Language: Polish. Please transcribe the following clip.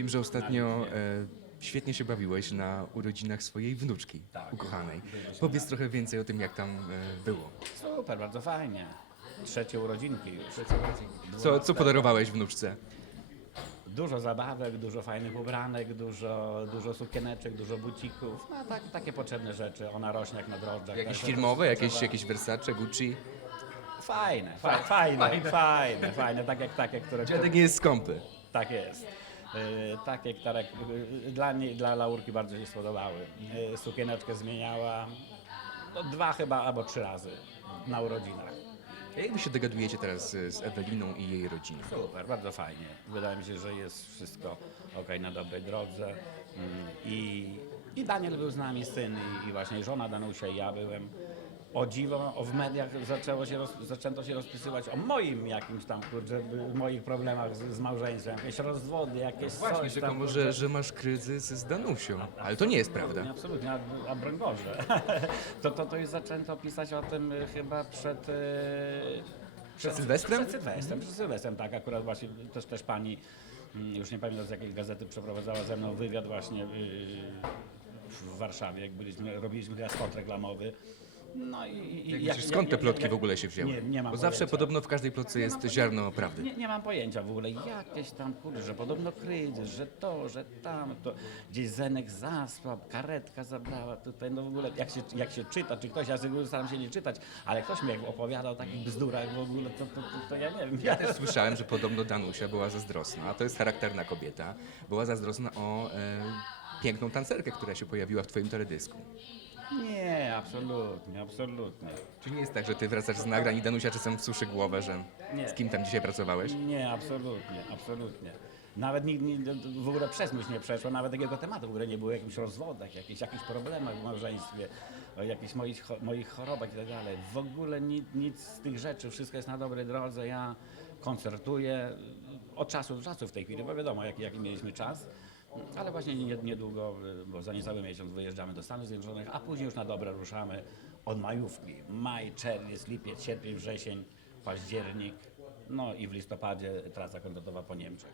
Wiem, że ostatnio e, świetnie się bawiłeś na urodzinach swojej wnuczki, Tak. ukochanej. Powiedz trochę więcej o tym, jak tam e, było. Super, bardzo fajnie. Trzecie urodzinki już. Co, co podarowałeś wnuczce? Dużo zabawek, dużo fajnych ubranek, dużo, dużo sukieneczek, dużo bucików. No tak, takie potrzebne rzeczy. Ona rośnie jak na drożdżach. Jakieś Także firmowe, jakieś, jakieś Versace, Gucci? Fajne, fa fajne, fajne, fajne, tak jak takie, które... Dziadek nie jest skąpy. Tak jest. Yy, takie, które dla dla Laurki bardzo się spodobały. Yy, sukieneczkę zmieniała no, dwa chyba albo trzy razy na urodzinach. A Jak wy się dogadujecie teraz e, z Eweliną i jej rodziną? Super, bardzo fajnie. Wydaje mi się, że jest wszystko ok na dobrej drodze. Mm, I, i Daniel był z nami, syn i, i właśnie żona Danusia i ja byłem. O dziwo, o w mediach zaczęło się roz, zaczęto się rozpisywać o moim jakimś tam, kurczę, moich problemach z, z małżeństwem, jakieś rozwody, jakieś Właśnie, coś tam. rzekomo, że, że masz kryzys z Danusią. Ale to nie jest prawda. Nie, absolutnie, a, a broń Boże. to, to, to już zaczęto pisać o tym y, chyba przed... y, Przed Sylwestrem? Przed Sylwestrem, przed Sylwestrem, tak. Akurat właśnie też, też pani, mm, już nie pamiętam z jakiej gazety, przeprowadzała ze mną wywiad właśnie y, w Warszawie, jak byliśmy, robiliśmy chyba spot reklamowy. No i... i Jak myślisz, skąd te plotki w ogóle się wzięły? Nie, nie mam Bo zawsze pojęcia. podobno w każdej plotce jest ziarno prawdy. Nie, nie mam pojęcia w ogóle. Jakieś tam kurde, że podobno kryzys, że to, że tam, to gdzieś Zenek zaspał, karetka zabrała tutaj, no w ogóle jak się, jak się czyta, czy ktoś, ja z reguły staram się nie czytać, ale ktoś mi jak opowiadał o takich bzdurach w ogóle, to, to, to, to ja nie wiem. Ja też słyszałem, że podobno Danusia była zazdrosna, a to jest charakterna kobieta, była zazdrosna o e, piękną tancerkę, która się pojawiła w twoim teledysku. Nie, absolutnie, absolutnie. Czy nie jest tak, że ty wracasz z nagrań i Danusia czasem wsuszy głowę, że Nie. z kim tam dzisiaj pracowałeś? Nie, absolutnie, absolutnie. Nawet nigdy nie, w ogóle przez myśl nie przeszło, nawet takiego tematu w ogóle nie było o jakichś rozwodach, jakichś, jakichś problemach w małżeństwie, o jakichś moich, cho- moich chorobach i tak dalej. W ogóle nic, nic z tych rzeczy, wszystko jest na dobrej drodze. Ja koncertuję od czasu do czasu w tej chwili, bo wiadomo jaki, jaki mieliśmy czas. Ale właśnie nie- niedługo, bo za niecały miesiąc wyjeżdżamy do Stanów Zjednoczonych, a później już na dobre ruszamy od majówki. Maj, czerwiec, lipiec, sierpień, wrzesień, październik, no i w listopadzie trasa koncertowa po Niemczech.